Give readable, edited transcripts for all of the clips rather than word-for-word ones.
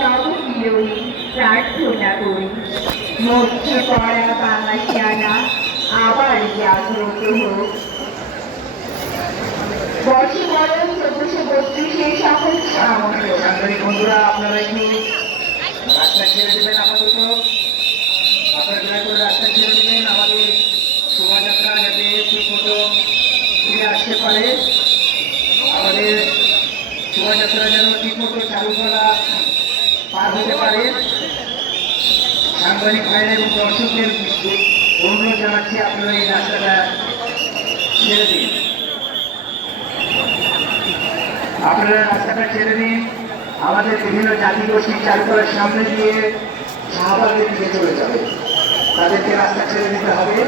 নববিজয়ী প্রার্থনা করি। মধ্যে পড়া বাঙালিয়ানা আবার জাগ্রত হোক। বর্ষবরণ 1432 সকল সাংবাদিক বন্ধুরা, আপনারা একটু রাস্তা ছেড়ে দেবেন। আপাতত আপনারা দয়া করে রাস্তা ছেড়ে দেবেন, আমাদের শোভাযাত্রা যাতে ঠিক মতো ফিরে আসতে পারে। আমাদের শোভাযাত্রা যেন ঠিক মতো চালু করা পার হতে পারে। সাংবাদিক ভাইরা এবং দর্শকদের অনুরোধ জানাচ্ছি, আপনারা এই রাস্তাটা ছেড়ে দিন। আপনারা রাস্তাটা ছেড়ে দিন। আমাদের বিভিন্ন জাতিগোষ্ঠী চারুকলার সামনে দিয়ে শাহবাগের দিকে চলে যাবে, তাদেরকে রাস্তা ছেড়ে দিতে হবে।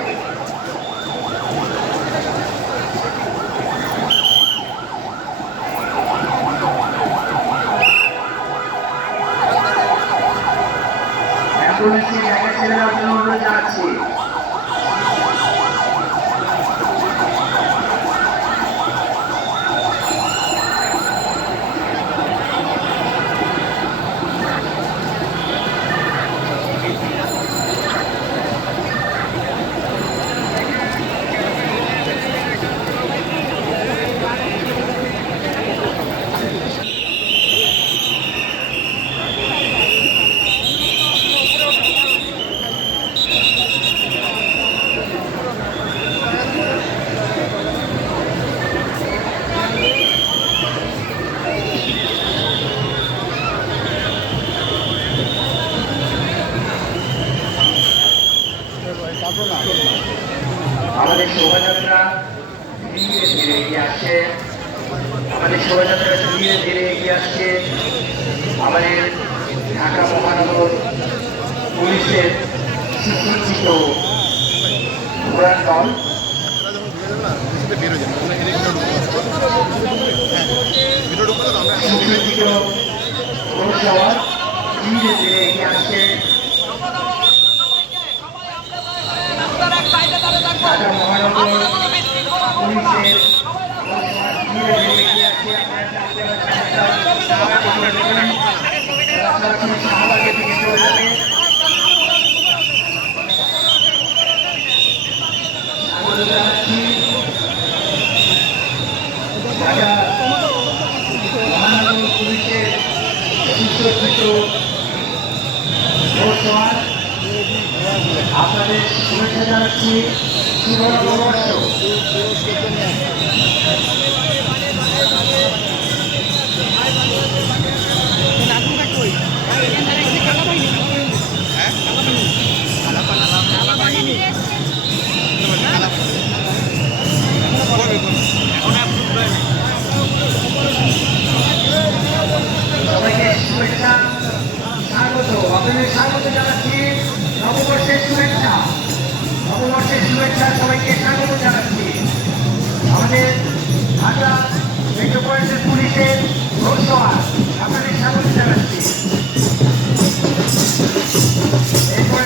অ্যাম্বুলেন্সে জায়গা ছেড়ে দেওয়ার জন্য অনুরোধ জানাচ্ছি। আমাদের শোভাযাত্রা ধীরে ধীরে এগিয়ে আসছে। আমাদের শোভাযাত্রা ধীরে ধীরে এগিয়ে আসছে। আমাদের ঢাকা মহানগর পুলিশের সুসজ্জিত ঘোড়ার দল সুসজ্জিত ঘোড়সওয়ার ধীরে ধীরে এগিয়ে আসছে। ঢাকা মহানগর পুলিশের ধীরে ধীরে এগিয়ে আসছে। শাহবাগের দিকে চলে যাবে। স্বাগত জানাচ্ছি ঢাকা মহানগর পুলিশের সুসজ্জিত ঘোষওয়ার। আপনাদের শুভেচ্ছা জানাচ্ছি। শুভ নববর্ষ। সবাইকে শুভেচ্ছা, স্বাগত। আপনাদের স্বাগত জানাচ্ছি। নববর্ষের শুভেচ্ছা, নববর্ষের শুভেচ্ছা সবাইকে স্বাগত জানাচ্ছি। আমাদের ঢাকা মেট্রোপলিটন পুলিশের ঘোষওয়ার আপনাদের স্বাগত জানাচ্ছি। এরপরে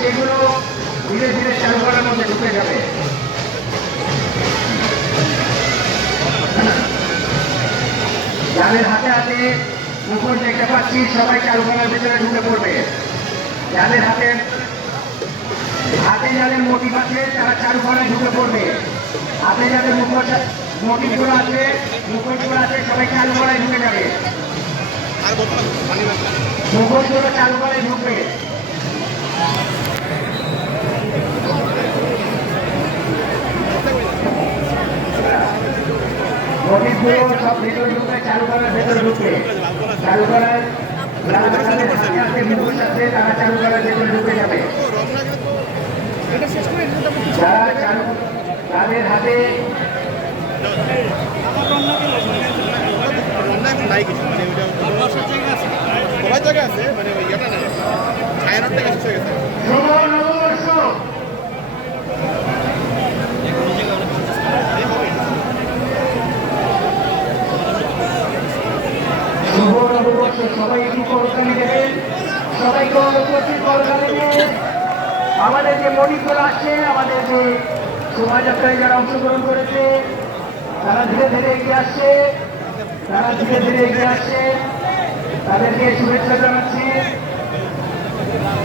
সেগুলো ধীরে ধীরে চালু করার মধ্যে ঢুকে যাবে। যাদের হাতে হাতে মুখোশ দেখতে পাচ্ছি সবাই চালু করার ভিতরে ঢুকে পড়বে। যাদের হাতে হাতে যাদের মোটিভ আছে তারা চালু করায় ঢুকে পড়বে। হাতে যাদের মোটিভগুলো আছে মুখোশগুলো আছে সবাই চালু করায় ঢুকে যাবে। মুখোশগুলো চালু করায় ঢুকবে। মোটিভগুলো সব ভেতরে ঢুকবে, চালু করার ভেতরে ঢুকবে। চালু করার যারা তাদের হাতে হাতে মুখোশ আছে তারা চালু করার ভেতরে ঢুকে যাবে। যারা চালু তাদের হাতে সবাই জায়গা আছে মানে ওই ইয়েটা না ছায়ানটটা কাছে হয়ে গেছে। শুভ নববর্ষ। শুভ নববর্ষ। সবাই একটু করতালি দেবেন, সবাই করতালি দেবেন। আমাদের যে মণিপুর আসছে, আমাদের যে শোভাযাত্রায় যারা অংশগ্রহণ করেছে তারা ধীরে ধীরে এগিয়ে আসছে, তারা ধীরে ধীরে এগিয়ে আসছে। তাদেরকে শুভেচ্ছা জানাচ্ছি,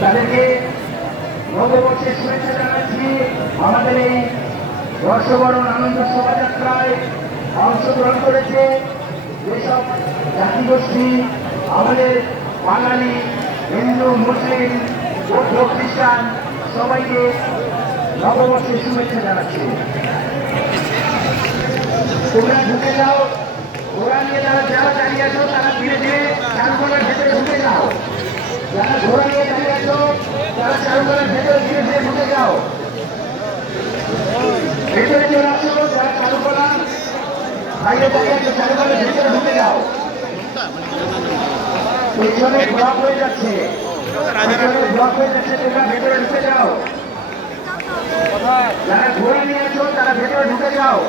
তাদেরকে নববর্ষের শুভেচ্ছা জানাচ্ছি। আমাদের এই বর্ষবরণ আনন্দ শোভাযাত্রায় অংশগ্রহণ করেছে যেসব জাতিগোষ্ঠী, আমাদের বাঙালি, হিন্দু, মুসলিম, বৌদ্ধ, খ্রিস্টান সবাইকে নববর্ষের শুভেচ্ছা জানাচ্ছি। তোমরা ঢুকে যাও, ঘোড়া নিয়ে যারা দাঁড়িয়ে আছো তারা ধীরে ধীরে চারুকলার ভেতরে ঢুকে যাও। যারা ঘোড়া নিয়ে দাঁড়িয়ে আছো তারা চারুকলার ভেতরে ধীরে ধীরে ঢুকে যাও। ভেতরে চলে আসো, যারা চারুকলা বাইরে দাঁড়িয়ে আছো চারুকলার ভেতরে ঢুকে যাও। পেছনে ব্লক হয়ে যাচ্ছে, ব্লক হয়ে যাচ্ছে, তোমরা ভেতরে ঢুকে যাও। যারা ঘোড়া নিয়ে আছো তারা ভেতরে ঢুকে যাও।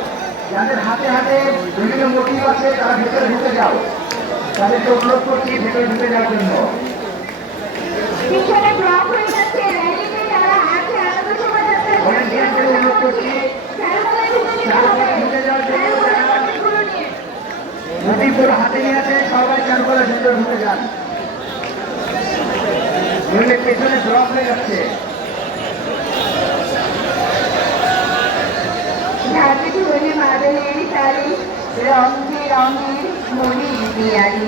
যাদের হাতে হাতে বিভিন্ন মোটিভ আছে তারা ভেতরে ঢুকে যাও। তাদেরকে অনুরোধ করছি ভেতরে ঢুকে যাওয়ার জন্য। পিছনে ব্লক হয়ে যাচ্ছে, র্যালিতে যারা আছে আনন্দ শোভাযাত্রা অনেক দিন ধরে অনুরোধ করছি ঢুকে যাওয়ার জন্য। যারা মোটিভগুলো হাতে নিয়ে আছে সবাই চারুকলার ভেতরে ঢুকে যান, নইলে পেছনে ব্লক হয়ে যাচ্ছে। ঢাকে ধরে মাদলের তারি, রঙে রঙে মনে দিয়ারি,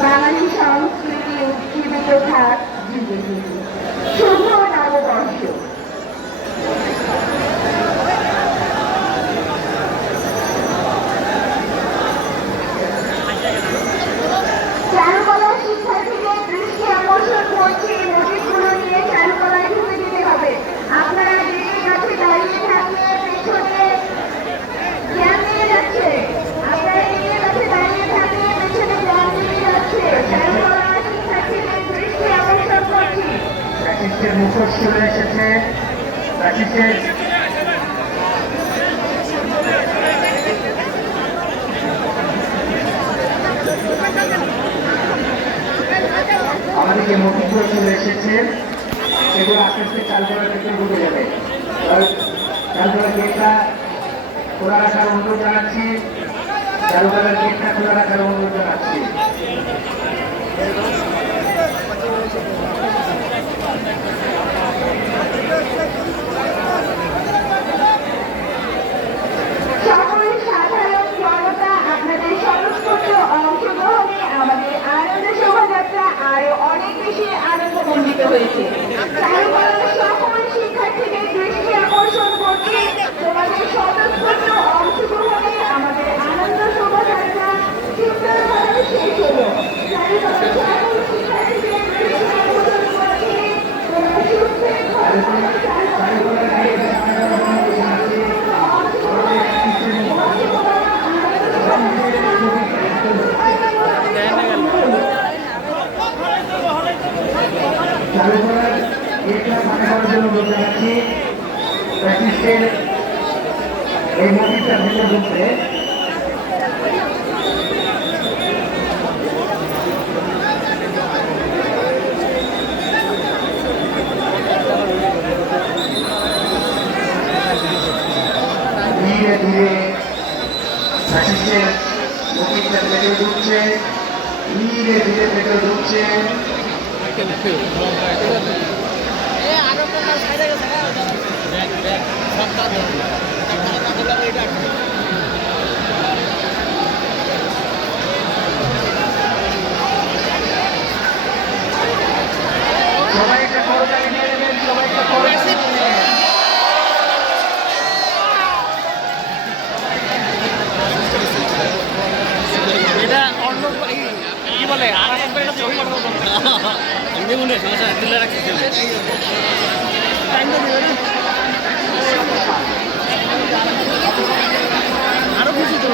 বাঙালি সংস্কৃতি উজ্জীবিত থাক যুগে যুগে। শুভ নববর্ষ। চারুকলা শিক্ষার্থীদের দৃষ্টি আকর্ষণ করছে মোটিভগুলো নিয়ে চারুকলায় ঢুকে যেতে হবে। আপনারা গেটের কাছে দাঁড়িয়ে থাকলে পেছনে জ্ঞান দিয়ে যাচ্ছে, আপনারা গেটের কাছে দাঁড়িয়ে থাকলে পেছনে জ্ঞান দিয়ে যাচ্ছে। চারুকলা শিক্ষার্থীদের দৃষ্টি আকর্ষণ করছি। প্র্যাকটিসের মুখোশ চলে এসেছে। প্র্যাকটিসের আমাদের যে মোটিভগুলো চলে এসেছে সেগুলো আস্তে আস্তে চালু করার ক্ষেত্রে ঢুকে যাবে। চালু করার গেটটা খোলা রাখার অনুরোধ জানাচ্ছি। চালু করার গেটটা খোলা রাখার অনুরোধ জানাচ্ছি। সকল সাধারণ জনতা আপনাদের স্বতঃস্ফূর্ত অংশগ্রহণে আমাদের আনন্দ শোভাযাত্রা আরো অনেক বেশি আনন্দমণ্ডিত হয়েছে। চারুকলার সকল শিক্ষার্থীদের দৃষ্টি আকর্ষণ করছে তোমাদের স্বতঃস্ফূর্ত অংশগ্রহণে আমাদের আনন্দ শোভাযাত্রা সুন্দরভাবে শেষ হলো। চারুকলার সকল শিক্ষার্থীদের দৃষ্টি আকর্ষণ করছে তোমরা চালু করার গেটটা ফাঁকা করার জন্য বলতে যাচ্ছি। প্র্যাকটিসের এই মোটিভটা ভেতরে ঢুকতে ধীরে ধীরে ভেতরে ঢুকছে। সবাই একটা করতালি দিয়ে দেবেন, সবাই একটা করতালি দিয়ে দেবেন। এটা অন্য কি বলে আর একটা ছবি বানাবো মনে সমস্যা তুলে রাখছি আরো খুশি তো